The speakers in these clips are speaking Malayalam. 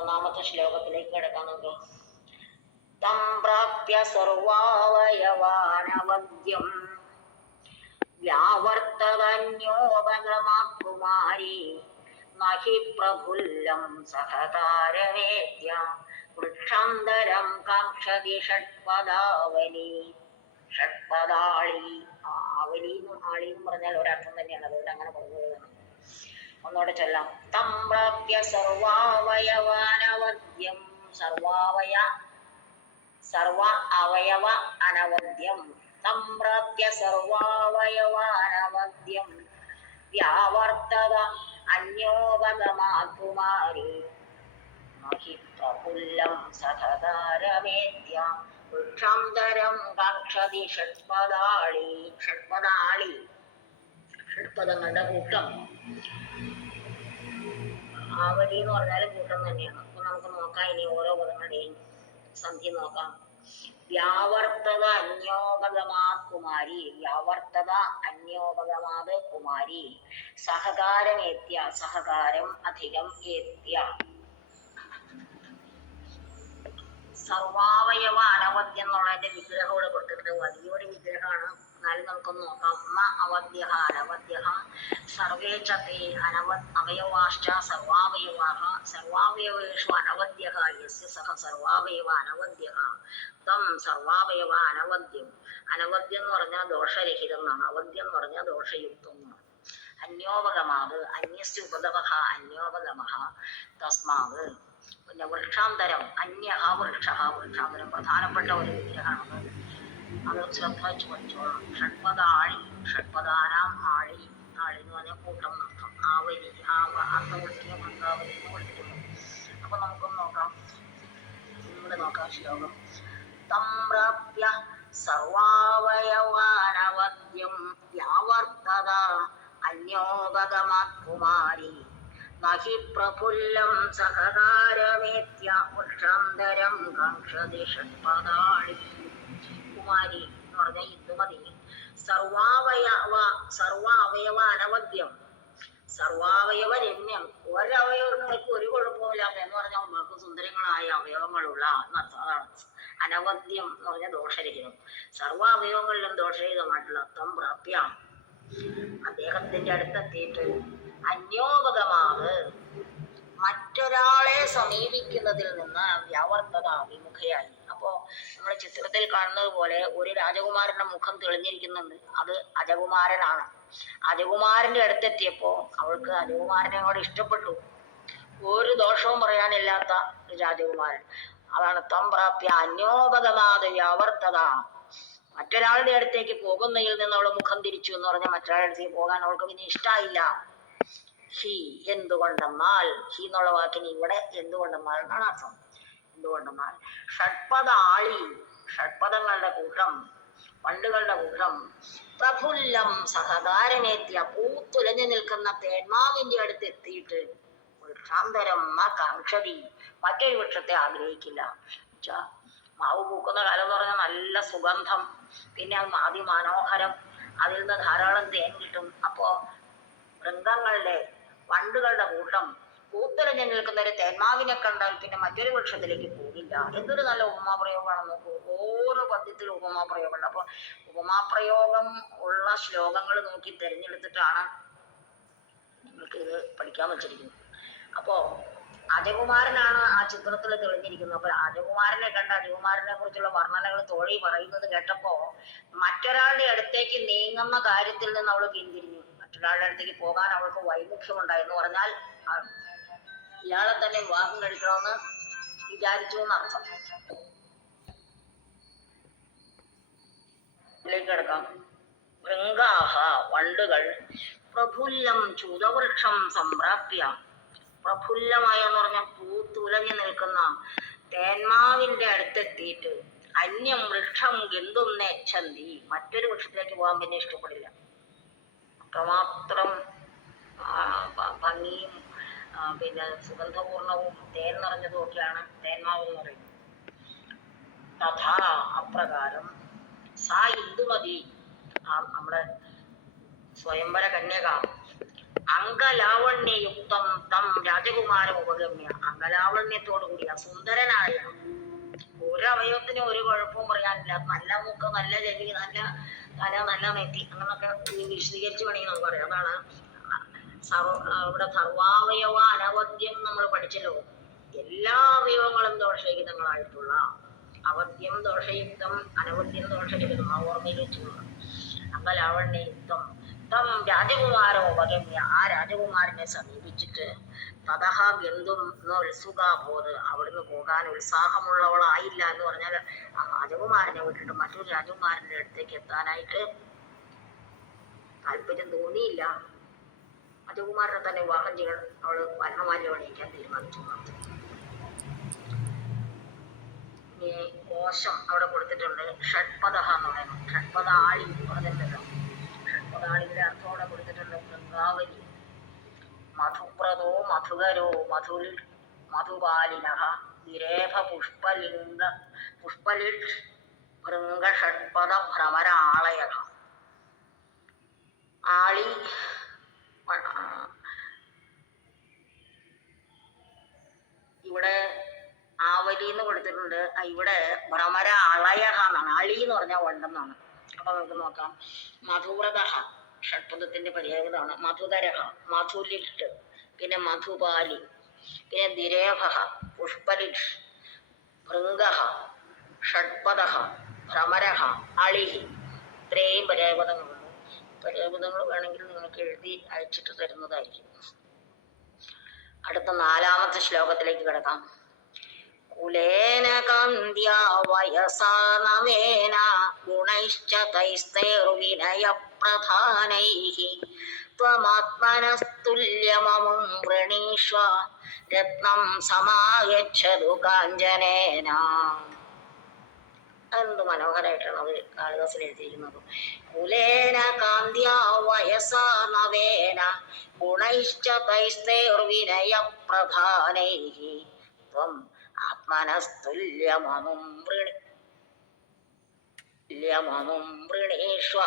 ഒന്നാമത്തെ ശ്ലോകത്തിലേക്ക് കിടക്കാൻ നോക്കൂ. തം പ്രാപ്യ സർവാവയവാനവദ്യം വ്യാവർത്തതന്യോപഗമാകുമാരി നഹി പ്രഫുല്ലം സഹതാരവേദ്യ വൃക്ഷാന്തരം കാക്ഷതി ഷഡ്പദാവലി. ഷഡ്പദാളി, ആവലി ആളി എന്ന് പറഞ്ഞാൽ ഒരർത്ഥം തന്നെയാണ്, അതുകൊണ്ട് അങ്ങനെ പറഞ്ഞു പോയതാണ്. ഒന്നോടെ ചൊല്ലാം. തം പ്രാപ്യ സർവാവയവാനവദ്യം. സർവ അവയവ അനവദ്യം. തം പ്രാപ്യ സർവാവയവാനവദ്യം വ്യാവർത്തത അന്യോപഗമാകുമാരി നഹി പ്രഫുല്ലം സഹതാരവേദ്യ വൃക്ഷാന്തരം കാക്ഷതി ഷഡ്പദാളി. ഷഡ്പദാളി, ഷഡ്പദങ്ങളുടെ കൂട്ടം. ആവലി എന്ന് പറഞ്ഞാലും കൂട്ടം തന്നെയാണ്. അപ്പൊ നമുക്ക് നോക്കാം, ഇനി ഓരോ പദങ്ങളുടെയും സന്ധി നോക്കാം. വ്യാവർത്തത അന്യോപഗമാത് കുമാരി. വ്യാവർത്തത അന്യോപഗമാത് കുമാരി. സഹകാരമേത്യ, സഹകാരം അധികം ഏത്യ. സർവാവയവ അനവദ്യം എന്നുള്ളതിന്റെ വിഗ്രഹം ഇവിടെ കൊടുത്തിട്ടുണ്ട്. വലിയൊരു വിഗ്രഹമാണ്, എന്നാലും നമുക്കൊന്ന് നോക്കാം. ന അവദ്യ അനവദ്യ സർവേ ച തേ അവയവാശ്ച സർവാവയവാഃ സർവാവയവേഷു അനവദ്യഃ യസ്യ സഹ സർവാവയവ അനവദ്യഃ തം സർവാവയവ അനവദ്യം. അനവദ്യം എന്ന് പറഞ്ഞാൽ ദോഷരഹിതം എന്നാണ്, അവദ്യം എന്ന് പറഞ്ഞാൽ ദോഷയുക്തം എന്നാണ്. അന്യോപഗമാത്, അന്യസ്യ ഉപഗമഃ അന്യോപഗമഃ തസ്മാത്. പിന്നെ വൃക്ഷാന്തരം, അന്യഃ വൃക്ഷഃ, വൃക്ഷാന്തരം പ്രധാനപ്പെട്ട ഒരു വിഗ്രഹമാണ്, അത് ശ്രദ്ധ വെച്ച് പഠിച്ചോളാം. ഷഡ്പദാളി, ഷഡ്പദാനാം ആളി. ആളി എന്ന് പറഞ്ഞാൽ കൂട്ടം നടത്തം. ആവലി, അർത്ഥം കൊടുത്തിട്ട് മന്ദാവലി എന്ന് കൊടുത്തിട്ടുണ്ട്. അപ്പൊ നമുക്കൊന്ന് നോക്കാം, ഇവിടെ നോക്കാം ശ്ലോകം. തം പ്രാപ്യ സർവാവയവാനവദ്യം വ്യാവർത്തത അന്യോപഗമാത് കുമാരി നഹി പ്രഫുല്ലം സഹകാരമേത്യ വൃക്ഷാന്തരം കാക്ഷതി ഷഡ്പദാളി. കുമാരി എന്ന് പറഞ്ഞാൽ ഇന്ദുമതി. സർവാവയവ അനവദ്യം, സർവാവയവ രമ്യം. ഒരവയവങ്ങൾക്ക് ഒരു കുഴപ്പമില്ലാത്ത എന്ന് പറഞ്ഞാൽ നമുക്ക് സുന്ദരങ്ങളായ അവയവങ്ങളുള്ള എന്നർത്ഥം. അതാണ് അനവദ്യം എന്ന് പറഞ്ഞാൽ ദോഷരഹിതം. സർവാവയവങ്ങളിലും ദോഷരഹിതമായിട്ടുള്ള തം പ്രാപ്യ, അദ്ദേഹത്തിന്റെ അടുത്തെത്തിയിട്ട് അന്യോപഗമാത് മറ്റൊരാളെ സമീപിക്കുന്നതിൽ നിന്ന് വ്യാവർത്തത വിമുഖയായി. അപ്പോ നമ്മൾ ചിത്രത്തിൽ കാണുന്നത് പോലെ ഒരു രാജകുമാരന്റെ മുഖം തെളിഞ്ഞിരിക്കുന്നുണ്ട്, അത് അജകുമാരനാണ്. അജകുമാരന്റെ അടുത്തെത്തിയപ്പോ അവൾക്ക് അജകുമാരനോട് ഇഷ്ടപ്പെട്ടു. ഒരു ദോഷവും പറയാനില്ലാത്ത ഒരു രാജകുമാരൻ. അതാണ് തം പ്രാപ്യ അന്യോപഗമാത് വ്യാവർത്തത. മറ്റൊരാളുടെ അടുത്തേക്ക് പോകുന്നതിൽ നിന്ന് അവൾ മുഖം തിരിച്ചു എന്ന് പറഞ്ഞാൽ മറ്റൊരാളുടെ അടുത്തേക്ക് പോകാൻ അവൾക്ക് പിന്നെ ഇഷ്ടമായില്ല. ഹി, എന്തുകൊണ്ടെന്നാൽ, ഹി എന്നുള്ള വാക്കിന് ഇവിടെ എന്തുകൊണ്ടെന്നാൽ എന്നാണ് അർത്ഥം. എന്തുകൊണ്ടെന്നാൽ ഷഡ്പദാളി, ഷഡ്പദങ്ങളുടെ കൂട്ടം, പണ്ടുകളുടെ കൂട്ടം, പ്രഫുല്ലം സഹകാരമേത്യ പൂത്തുലഞ്ഞു നിൽക്കുന്ന തേന്മാവിന്റെ അടുത്ത് എത്തിയിട്ട് വൃക്ഷാന്തരം കാക്ഷതി, മറ്റൊരു വൃക്ഷത്തെ ആഗ്രഹിക്കില്ല. മാവ് പൂക്കുന്ന കാലം എന്ന് പറഞ്ഞാൽ നല്ല സുഗന്ധം, പിന്നെ അതിമനോഹരം, അതിൽ നിന്ന് ധാരാളം തേൻ കിട്ടും. അപ്പോ മൃഗങ്ങളുടെ, വണ്ടുകളുടെ കൂട്ടം പൂത്തുലഞ്ഞു നിൽക്കുന്ന ഒരു തേന്മാവിനെ കണ്ടാൽ പിന്നെ മറ്റൊരു വൃക്ഷത്തിലേക്ക് പോകില്ല. എന്തൊരു നല്ല ഉപമാപ്രയോഗമാണെന്ന് നോക്കൂ. ഓരോ പദ്യത്തിലും ഉപമാപ്രയോഗമുണ്ട്. അപ്പൊ ഉപമാപ്രയോഗം ഉള്ള ശ്ലോകങ്ങൾ നോക്കി തിരഞ്ഞെടുത്തിട്ടാണ് നിങ്ങൾക്ക് ഇത് പഠിക്കാൻ വെച്ചിരിക്കുന്നത്. അപ്പോ അജകുമാരനാണ് ആ ചിത്രത്തിൽ തെളിഞ്ഞിരിക്കുന്നത്. അപ്പൊ അജകുമാരനെ കണ്ട അജകുമാരനെ കുറിച്ചുള്ള വർണ്ണനകൾ തോഴി പറയുന്നത് കേട്ടപ്പോ മറ്റൊരാളുടെ അടുത്തേക്ക് നീങ്ങുന്ന കാര്യത്തിൽ നിന്ന് അവൾ പിന്തിരിഞ്ഞു. മറ്റൊരാളുടെ അടുത്തേക്ക് പോകാൻ അവൾക്ക് വൈമുഖ്യമുണ്ടായി എന്ന് പറഞ്ഞാൽ ഇയാളെ തന്നെ വിവാഹം കഴിക്കണമെന്ന് വിചാരിച്ചു എന്നർത്ഥം. ഇതിലേക്ക് കിടക്കാം. ഭൃംഗാഹ, വണ്ടുകൾ, പ്രഫുല്ലം ചൂതവൃക്ഷം സംപ്രാപ്യ. പ്രഫുല്ലമായ എന്ന് പറഞ്ഞാൽ പൂത്തുലഞ്ഞു നിൽക്കുന്ന തേന്മാവിന്റെ അടുത്തെത്തിയിട്ട് അന്യം വൃക്ഷം ഗന്ധും നേച്ഛന്തി, മറ്റൊരു വൃക്ഷത്തിലേക്ക് പോകാൻ പിന്നെ ഇഷ്ടപ്പെടില്ല. അത്രമാത്രം ഭംഗിയും പിന്നെ സുഗന്ധപൂർണവും തേൻ നിറഞ്ഞതും ഒക്കെയാണ് തേന്മാവ് എന്ന് പറയുന്നത്. തഥാ, അപ്രകാരം, സാ ഇന്ദുമതി, നമ്മുടെ സ്വയംവര കന്യക അംഗലാവണ്യയുക്തം തം രാജകുമാരം ഉപഗമ്യ. അംഗലാവണ്യത്തോടു കൂടിയ സുന്ദരനായ, ഒരു അവയവത്തിന് ഒരു കുഴപ്പവും പറയാനില്ല, നല്ല മൂക്ക്, നല്ല ചെവി, നല്ല തല, നല്ല നെറ്റി, അങ്ങനൊക്കെ വിശദീകരിച്ച് വേണമെങ്കിൽ നമുക്ക് പറയാം. അതാണ് ഇവിടെ സർവാവയവ അനവദ്യം നമ്മൾ പഠിച്ചല്ലോ. എല്ലാ അവയവങ്ങളും ദോഷരഹിതങ്ങളായിട്ടുള്ള, അവദ്യം ദോഷയുക്തം, അനവദ്യം ദോഷരഹിതം, ആ ഓർമ്മയിൽ വെച്ചുള്ള അംഗലാവണ്യയുക്തം തം രാജകുമാരോ ഉപഗമ്യ. ആ രാജകുമാരനെ സമീപിച്ചിട്ട് തതഹ ഗന്ധും ഉത്സുകാബോധ്, അവിടുന്ന് പോകാൻ ഉത്സാഹമുള്ളവളായില്ല എന്ന് പറഞ്ഞാൽ ആ രാജകുമാരനെ വിട്ടിട്ട് മറ്റൊരു രാജകുമാരന്റെ അടുത്തേക്ക് എത്താനായിട്ട് താല്പര്യം തോന്നിയില്ല. രാജകുമാരനെ തന്നെ വിവാഹം ചെയ്യണം. അവള് വരണമാല്യം അണിയിക്കാൻ തീരുമാനിച്ചു. ഇനി മോശം അവിടെ കൊടുത്തിട്ടുണ്ട്. ഷഡ്പദ എന്ന് പറയുന്നത്, ഷഡ്പദ ആളി പറഞ്ഞിട്ടുണ്ടല്ലോ. ഷഡ്പദ ആളിന്റെ അർത്ഥം അവിടെ കൊടുത്തിട്ടുണ്ട്. ഗംഗാവലി, മധുപ്രദോ മധുകരോ മധുപാലിന വിരേഭ പുഷ്പലിൽ ഭൃംഗ ഷഡ്പദ ഭ്രമരാളയ. ആളി ഇവിടെ ആവലി എന്ന് കൊടുത്തിട്ടുണ്ട്. ഇവിടെ ഭ്രമര അളയഹ എന്നാണ്. അളി എന്ന് പറഞ്ഞാൽ വണ്ടെന്നാണ്. അപ്പൊ നമുക്ക് നോക്കാം. മധുവ്രത ഷഡ്പദത്തിന്റെ പര്യായതാണ്. മധുകരഹ, മധുലിട്ട്, പിന്നെ മധുപാലി, പിന്നെ ദിരേഭ, പുഷ്പലിഷ്, ഭൃംഗഹ, ഷഡ്പദ, ഭ്രമരഹ, അളിഹി. ഇത്രയും പര്യായപദങ്ങളുണ്ട്. പര്യായപദങ്ങൾ വേണമെങ്കിൽ നിങ്ങൾക്ക് എഴുതി അയച്ചിട്ട് തരുന്നതായിരിക്കും. അടുത്ത 4ാമത്തെ ശ്ലോകത്തിലേക്ക് കിടക്കാം. കുലേന കാന്ത്യാ വയസാ നവേന ഗുണൈശ്ച തൈസ്തൈർവിനയ പ്രധാനൈഃ ത്വമാത്മനസ്തുല്യമമും വൃണീഷ്വ രത്നം സമാഗച്ഛതു കാഞ്ചനേന. എന്ത് മനോഹരമായിട്ടാണ് അത് കാളിദാസൻ എഴുതിയിരിക്കുന്നത്. കുലേന കാന്ത്യാ വയസാ നവേന ഗുണൈശ്ച തൈസ്തൈർവിനയ പ്രധാനൈഃ ത്വം ആത്മനസ്തുല്യമമും വൃണീഷ്വ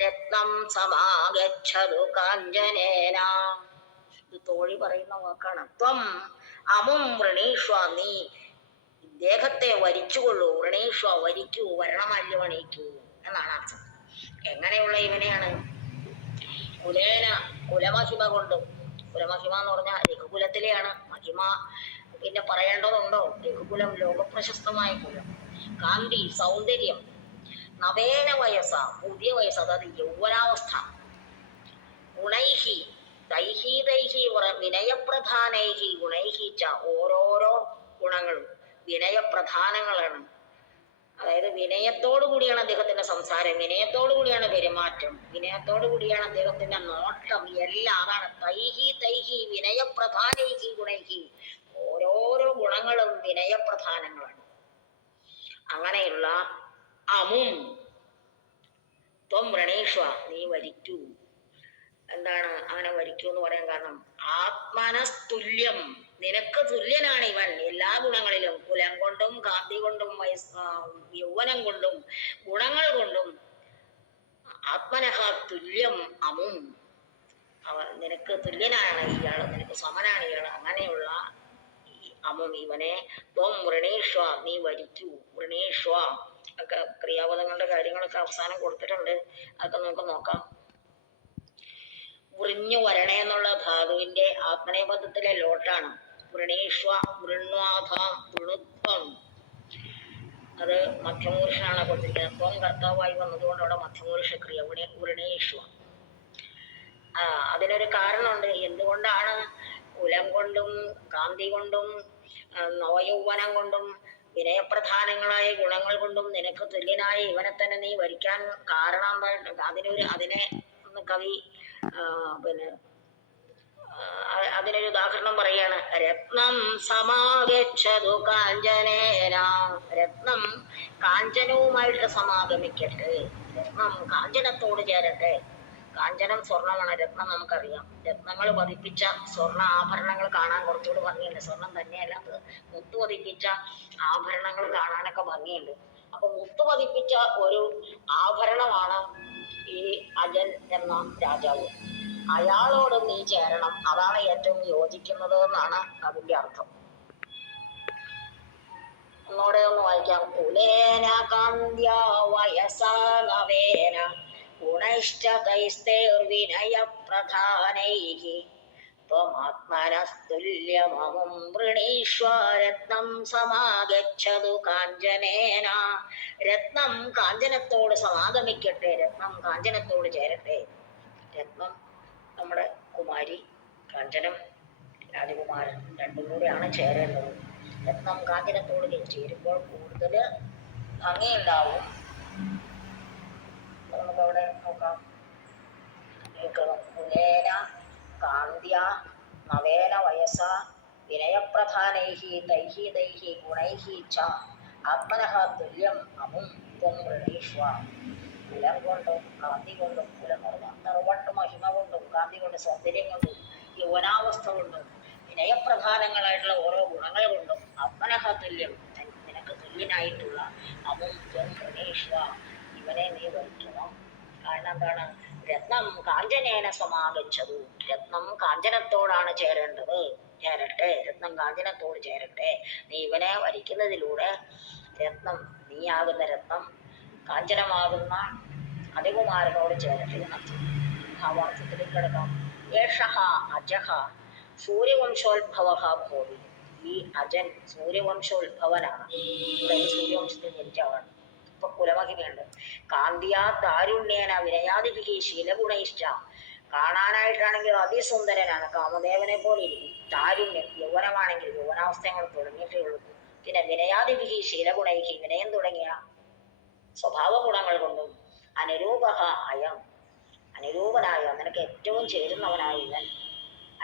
രത്നം സമാഗച്ഛതു കാഞ്ചനേന. ഇത് തോഴി പറയുന്ന വാക്കാണ്. ത്വം അമും വൃണീഷ്വ, നീ ദേഹത്തെ വരിച്ചുകൊള്ളൂ. വൃണീഷ്വ, വരിക്കൂ, വരണമാല്യം അണിയിക്കൂ എന്നാണ് അർത്ഥം. എങ്ങനെയുള്ള ഇവനെയാണ്? കുലേന, കുലമഹിമ കൊണ്ടും. കുലമഹിമ എന്ന് പറഞ്ഞാൽ രഘുകുലത്തിലെയാണ് മഹിമ. പിന്നെ പറയേണ്ടതുണ്ടോ? രഘുകുലം ലോകപ്രശസ്തമായ കുലം. കാന്തി, സൗന്ദര്യം. നവേന വയസ്സ, പുതിയ വയസ്സ്, അതായത് യൗവനാവസ്ഥ. ഗുണൈഹി, ദൈഹി വിനയപ്രധാനൈഹി ഗുണൈഹി ച, ഓരോരോ ഗുണങ്ങളും വിനയപ്രധാനങ്ങളാണ്. അതായത് വിനയത്തോടു കൂടിയാണ് അദ്ദേഹത്തിന്റെ സംസാരം, വിനയത്തോടു കൂടിയാണ് പെരുമാറ്റം, വിനയത്തോടു കൂടിയാണ് അദ്ദേഹത്തിന്റെ നോട്ടം, എല്ലാം. അതാണ് തൈഹി വിനയപ്രധാനൈഹി ഗുണൈഹി. ഓരോരോ ഗുണങ്ങളും വിനയപ്രധാനങ്ങളാണ്. അങ്ങനെയുള്ള അമും ത്വം വൃണീഷ്വ, നീ വരിക്കൂ. എന്താണ് അവനെ വരിക്കൂ എന്ന് പറയാൻ കാരണം? ആത്മനസ്തുല്യം, നിനക്ക് തുല്യനാണ് ഇവൻ എല്ലാ ഗുണങ്ങളിലും. കുലം കൊണ്ടും, കാന്തി കൊണ്ടും, യൗവനം കൊണ്ടും, ഗുണങ്ങൾ കൊണ്ടും. ആത്മനഹ തുല്യം അമും, നിനക്ക് തുല്യനാണ് ഇയാൾ, നിനക്ക് സമനാണ് ഇയാൾ. അങ്ങനെയുള്ള അമും, ഇവനെ ത്വം വൃണീഷ്വ, നീ വരിക്കൂ. വൃണീഷ്വ ഒക്കെ ക്രിയാപദങ്ങളുടെ കാര്യങ്ങളൊക്കെ അവസാനം കൊടുത്തിട്ടുണ്ട്. അതൊക്കെ നമുക്ക് നോക്കാം. വൃഞ്ഞു വരണേ എന്നുള്ള ധാതുവിന്റെ ആത്മനേപദത്തിലെ ലോട്ടാണ്. വൃണീഷ്വ, വൃണ്വാധാം, വൃണുത്വം. അത് മധ്യമപുരുഷനാണ് കൊടുത്തിരിക്കുന്നത്. ത്വം കർത്താവായി വന്നതുകൊണ്ട് അവിടെ മധ്യമപുരുഷ ക്രിയ. വൃണീഷ്വ. അതിനൊരു കാരണമുണ്ട്. എന്തുകൊണ്ടാണ് കുലം കൊണ്ടും, കാന്തി കൊണ്ടും, നവയൗവനം കൊണ്ടും, വിനയപ്രധാനങ്ങളായ ഗുണങ്ങൾ കൊണ്ടും നിനക്ക് തുല്യനായ ഇവനെ തന്നെ നീ വരിക്കാൻ കാരണം എന്തായിട്ട്? അതിനെ കവി അതിനൊരു ഉദാഹരണം പറയാണ്. രത്നം സമാഗച്ഛതു കാഞ്ചനേന, രത്നം കാഞ്ചനവുമായിട്ട് സമാഗമിക്കട്ടെ. രത്നം കാഞ്ചനത്തോട് ചേരട്ടെ. കാഞ്ചനം സ്വർണമാണ്, രത്നം നമുക്കറിയാം. രത്നങ്ങൾ പതിപ്പിച്ച സ്വർണ്ണ ആഭരണങ്ങൾ കാണാൻ കുറച്ചുകൂടി ഭംഗിയുണ്ട്. സ്വർണം തന്നെയല്ലാത്തത് മുത്തു പതിപ്പിച്ച ആഭരണങ്ങൾ കാണാനൊക്കെ ഭംഗിയുണ്ട്. അപ്പൊ മുത്തു പതിപ്പിച്ച ഒരു ആഭരണമാണ് ഈ അജൻ എന്ന രാജാവ്. അയാളോട് നീ ചേരണം, അതാണ് ഏറ്റവും യോജിക്കുന്നത് എന്നാണ് അതിന്റെ അർത്ഥം. ഒന്നൂടെ ഒന്ന് വായിക്കാം. കുലേന കാന്ത്യ വയസാ നവേന ഗുണൈഷ്ടതൈസ്തൈർവിനയ പ്രധാനൈഃ ത്വമാത്മനസ്തുല്യമമും വൃണീഷ്വ രത്നം സമാഗച്ഛതു കാഞ്ചനേന. രത്നം കാഞ്ചനത്തോട് സമാഗമിക്കട്ടെ, രത്നം കാഞ്ചനത്തോട് ചേരട്ടെ. രത്നം നമ്മുടെ കുമാരി, കാഞ്ചനം രാജകുമാരൻ, രണ്ടും കൂടെയാണ് ചേരേണ്ടത്. രത്നം കാഞ്ചനത്തോട് ചേരുമ്പോൾ കൂടുതൽ ഭംഗിയുണ്ടാവും. നമുക്കവിടെ നോക്കാം. കുലേന കാന്ത്യ നവേന വയസ വിനയപ്രധാനൈഹി തൈഹി ദൈഹി ഗുണൈഹി ച ആത്മനഃ തുല്യം അമും ത്വം വൃണീഷ്വ. കുലം കൊണ്ടും കാന്തി കൊണ്ടും, കുലം നിറവട്ട് മഹിമ കൊണ്ടും കാന്തി കൊണ്ടും സൗന്ദര്യം കൊണ്ടും യൗവനാവസ്ഥ കൊണ്ടും വിനയപ്രധാനങ്ങളായിട്ടുള്ള ഓരോ ഗുണങ്ങൾ കൊണ്ടും ആത്മനഃ തുല്യം നിനക്ക് തുല്യനായിട്ടുള്ള അമും ത്വം വൃണീഷ്വ ഇവനെ നീ വരിക്കണം. കാരണം എന്താണ്? രത്നം കാഞ്ചനേന സമാഗച്ഛതു. രത്നം കാഞ്ചനത്തോടാണ് ചേരേണ്ടത്. ചേരട്ടെ, രത്നം കാഞ്ചനത്തോട് ചേരട്ടെ. നീ ഇവനെ വരിക്കുന്നതിലൂടെ രത്നം, നീയാകുന്ന രത്നം കാഞ്ചനമാകുന്ന അതികുമാരനോട് ചേരട്ടെ. ഭാവാർത്ഥത്തിലേക്ക് കിടക്കാം. ഏഷഃ അജഃ സൂര്യവംശോത്ഭവഃ ഭോവി. ഈ അജൻ സൂര്യവംശോത്ഭവനാണ്. ഇവിടെ സൂര്യവംശത്തിൽ ജനിച്ചവരാണ്. ഇപ്പൊ കുലമഹിമയുണ്ട്. കാന്തിയാ താരുണ്യേന വിനയാദിഭിഹി ശീലഗുണൈശ്ച. കാണാനായിട്ടാണെങ്കിൽ അതിസുന്ദരനാണ്, കാമദേവനെ പോലെ ഇരിക്കും. താരുണ്യം, യൗവനമാണെങ്കിൽ യൗവനാവസ്ഥകൾ തുടങ്ങിയിട്ടേ ഉള്ളൂ. പിന്നെ വിനയാദിഭിഹി ശീലഗുണൈഹി, വിനയം തുടങ്ങിയ സ്വഭാവ ഗുണങ്ങൾ കൊണ്ടും അനുരൂപഃ അയം, അനുരൂപനായ നിനക്ക് ഏറ്റവും ചേരുന്നവനായ ഇവൻ.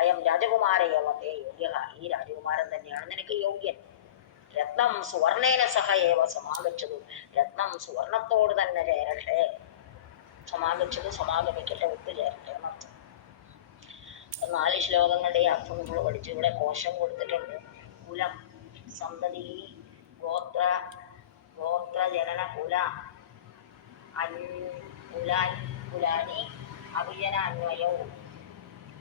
അയം രാജകുമാരയവത്തെ യോഗ്യ, ഈ രാജകുമാരൻ തന്നെയാണ് നിനക്ക് യോഗ്യൻ. രത്നം സുവർണേന സഹ ഏവ സമാഗച്ഛതു. രത്നം സുവർണത്തോട് തന്നെ ചേരട്ടെ. സമാഗച്ഛതു സമാഗമിക്കട്ടെ, ഒത്തുചേരട്ടെ എന്നർത്ഥം. 4 ശ്ലോകങ്ങളുടെ അർത്ഥം നമ്മൾ പഠിച്ചു. ഇവിടെ കോശം കൊടുത്തിട്ടുണ്ട്. കുലം, സന്തതി, ഗോത്ര, ഗോത്രജനന കുല, കുലാനി, അഭിജന അന്വയവും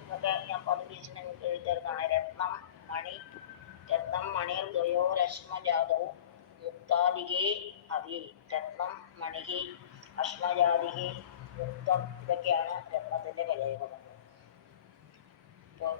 ഇതൊക്കെ ഞാൻ പതിപ്പിച്ച് നിങ്ങൾക്ക് എഴുതിത്തരുന്നതാണ്. രത്നം മണി, രത്നം മണിർ ദ്വയോരശ്മജാതവും മുക്താദികേ അഭി. രത്നം മണിഹി അശ്മജാതിഹി മുക്തം, ഇതൊക്കെയാണ് രത്നത്തിന്റെ പ്രയോഗങ്ങൾ. ഇപ്പോൾ